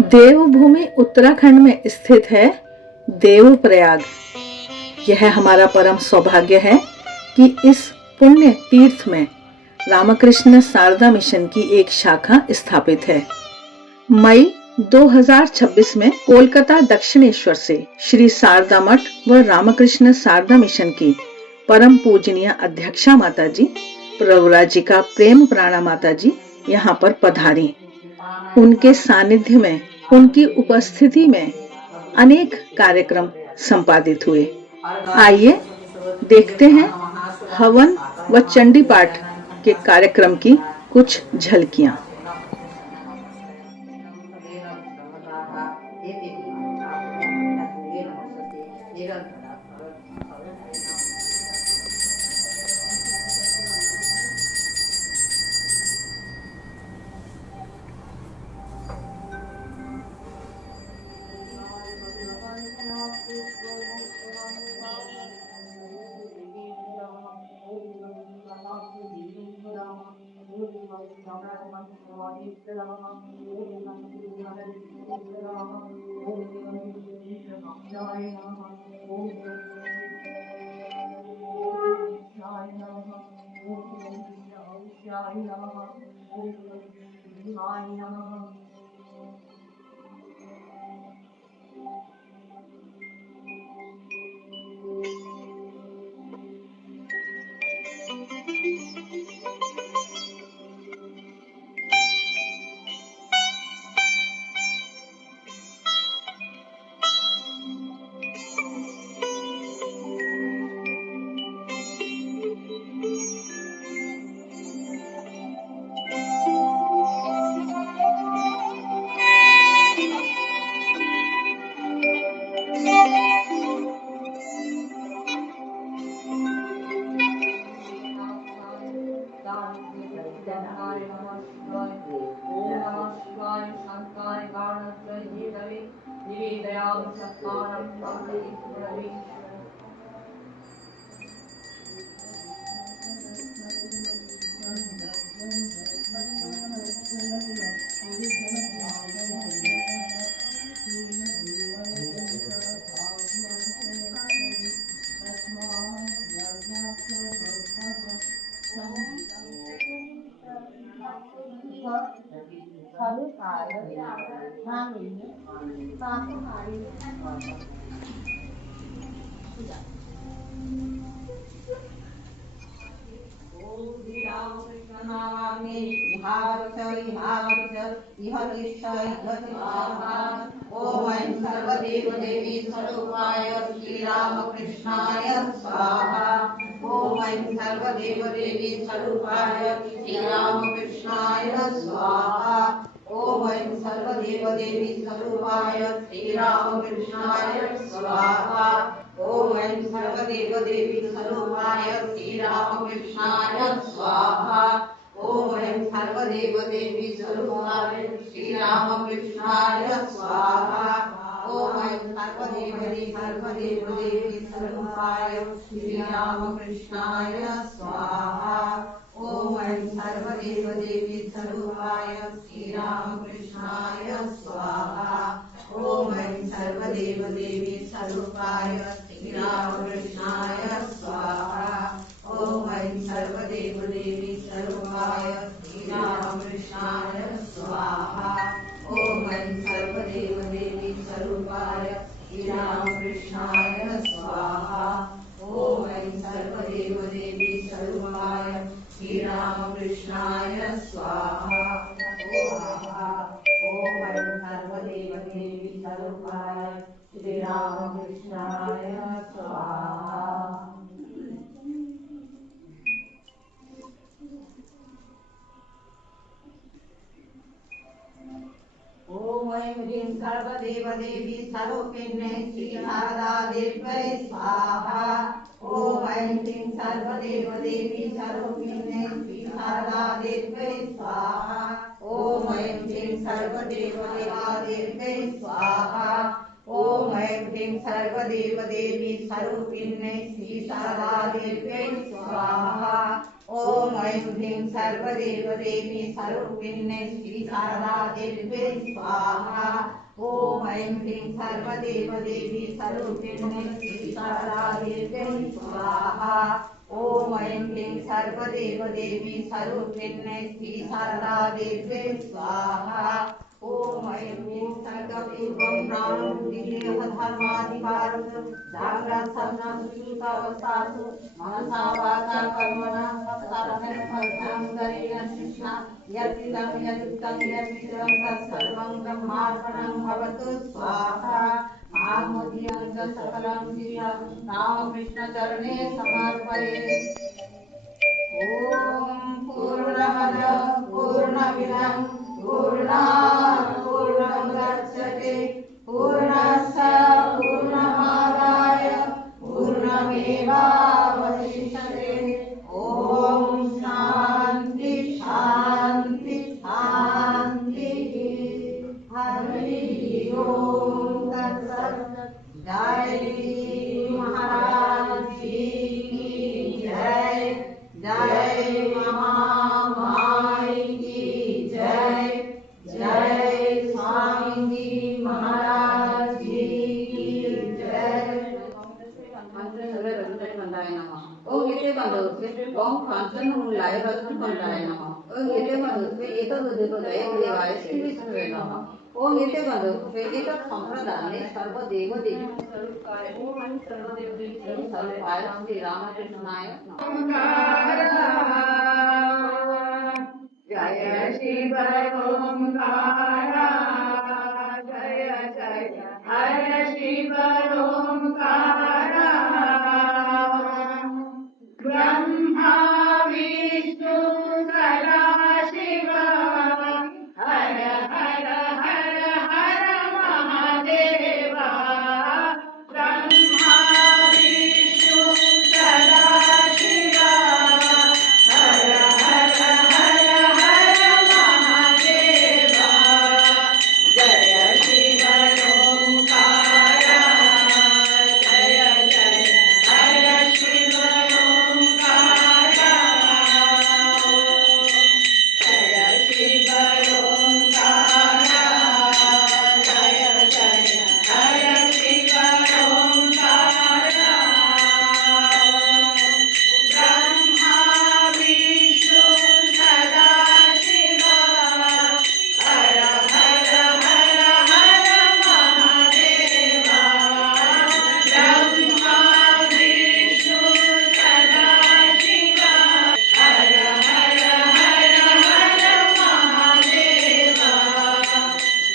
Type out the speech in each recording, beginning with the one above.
देवभूमि उत्तराखंड में स्थित है देवप्रयाग। यह हमारा परम सौभाग्य है कि इस पुण्य तीर्थ में रामकृष्ण शारदा मिशन की एक शाखा स्थापित है। मई 2026 में कोलकाता दक्षिणेश्वर से श्री शारदा मठ व रामकृष्ण शारदा मिशन की परम पूजनीय अध्यक्षा माता जी प्रभुराजिका प्रेम प्राणा माता जी यहाँ पर पधारी। उनके सानिध्य में, उनकी उपस्थिति में अनेक कार्यक्रम संपादित हुए। आइए देखते हैं हवन व चंडी पाठ के कार्यक्रम की कुछ झलकियां। ओम सर्वदेव देवी स्वरूपाय श्रीरामकृष्णाय स्वाहा। ओम सर्वदेव देवी स्वरूपाय श्रीरामकृष्णाय स्वाहा। ओम सर्वदेव देवी स्वरूपाय श्रीरामकृष्णाय स्वाहा। ओम सर्वदेव देवी स्वरूपाय श्रीरामकृष्णाय स्वाहा। ओम सर्वदेव देवी स्वरूपाय श्रीरामकृष्णाय स्वाहा। ओम सर्वदेव देवी स्वरूपाय श्रीरामकृष्णाय स्वाहा। ओम सर्वदेव देवी स्वरूपाय श्रीरामकृष्णाय स्वाहा। ओम सर्वदेव देवी स्वरूपाय श्रीरामकृष्णाय स्वाहा। ओम सर्वदेव देवी स्वरूपाय श्रीरामकृष्णाय स्वाहा। ओम सर्वदेव देवी स्वरूपाय श्रीरामकृष्णाय स्वाहा। ओम सर्वदेव देवी स्वरूपाय श्रीरामकृष्णाय स्वाहा। ओम सर्वदेव देवी स्वरूपाय श्रीरामकृष्णाय स्वाहा। ओम ह्रीं सर्वदेव देवी स्वरूपिण्यै श्री शारदा देव्यै स्वाहा। ओम ह्रीं सर्वदेव देवी स्वरूपिण्यै श्री शारदा देव्यै स्वाहा। ओम ह्रीं सर्वदेव देव्यै स्वाहा। ओम ह्रीं सर्वदेव देवी स्वरूपिण्यै श्री शारदा देव्यै स्वाहा। ओम ह्रीं सर्वदेव देवी स्वरूपिण्यै श्री शारदा देव्यै स्वाहा। ऐं ह्रीं सर्वदेवदेवी स्वरूपिण्यै श्री शारदादेव्यै स्वाहा। ॐ ऐं ह्रीं सर्वदेवदेवी स्वरूपिण्यै श्री शारदादेव्यै स्वाहा। ॐ ऐं ह्रीं सर्वपूर्वं प्राणबुद्धिदेहधर्माधिकारं जाग्रत्स्वप्नसुषुप्तावस्थासु मनसा वाचा कर्मणा सर्वं करेण कृष्णा यत्कृतं यदुक्तं यत्कृतं तत्सर्वं ब्रह्मार्पणं भवतु स्वाहा। मामोदियं च सकलं दिव्यं रामकृष्णचरणे समर्पये। ॐ पूर्णमद पूर्णमिदं पूर्णात् पूर्णमुदच्यते पूर्णस्य पूर्णमादाय पूर्णमेवावशिष्यते। ॐ शान्ति शान्ति शान्तिः। हरि ओम तत्सत्। जय श्री महाराज जी की जय। जय महामाई की जय। जय स्वामी जी महाराज जी की जय। Om ite bandose om kansan mulai rasul bandai nama. Om ite bandose ito dudu daya devaya se visnu nama. Om ite bandose ito sampradane sarva deva devi sarukaya. Om sarva deva devi sarukaya Sri Ramakrishnaya जय शिव ओंकारा जय जय हर शिव ओंकारा ब्रह्मा विष्णु सदाशिव हर हर हर हर महादेवा। ब्रह्मा विष्णु सदाशिव हर हर हर हर महादेवा। जय शिव ओंकारा जय जय हर शिव ओंकारा। जय शिव ओंकारा जय जय हर शिव ओंकारा। ब्रह्मा विष्णु सदाशिव हर हर हर हर महादेवा। ब्रह्मा विष्णु सदाशिव हर हर हर हर महादेवा।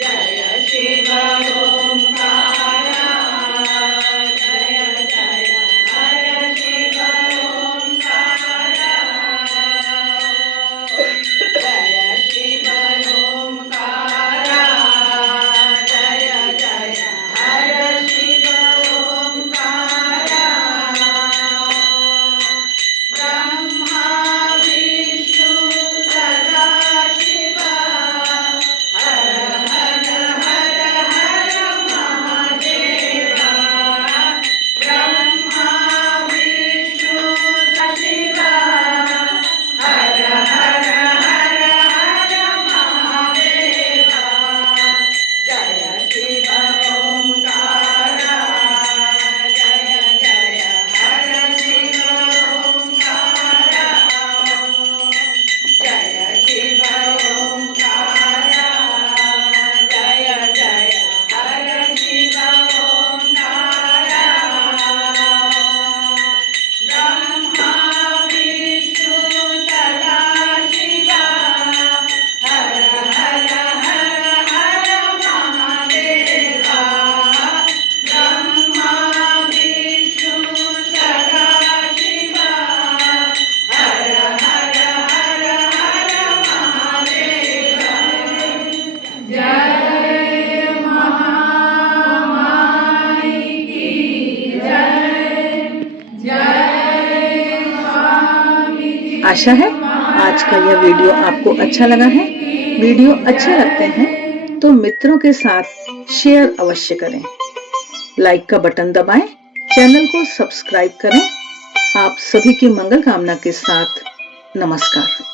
जय शिव ओंकारा जय जय हर शिव ओंकारा। जय शिव ओंकारा जय जय हर शिव ओंकारा। ब्रह्मा विष्णु सदाशिव हर हर हर हर महादेवा। ब्रह्मा विष्णु सदाशिव हर हर हर हर महादेवा। जय शिव ओंकारा जय जय हर शिव ओंकारा। जय शिव ओंकारा जय जय हर शिव ओंकारा। ब्रह्मा विष्णु सदाशिव हर हर हर हर महादेवा। ब्रह्मा विष्णु सदाशिव हर हर हर हर महादेवा। जय महामाई की जय। जय स्वामी जी। आशा है आज का यह वीडियो आपको अच्छा लगा है। वीडियो अच्छे लगते हैं तो मित्रों के साथ शेयर अवश्य करें। लाइक का बटन दबाएं, चैनल को सब्सक्राइब करें। आप सभी की मंगल कामना के साथ नमस्कार।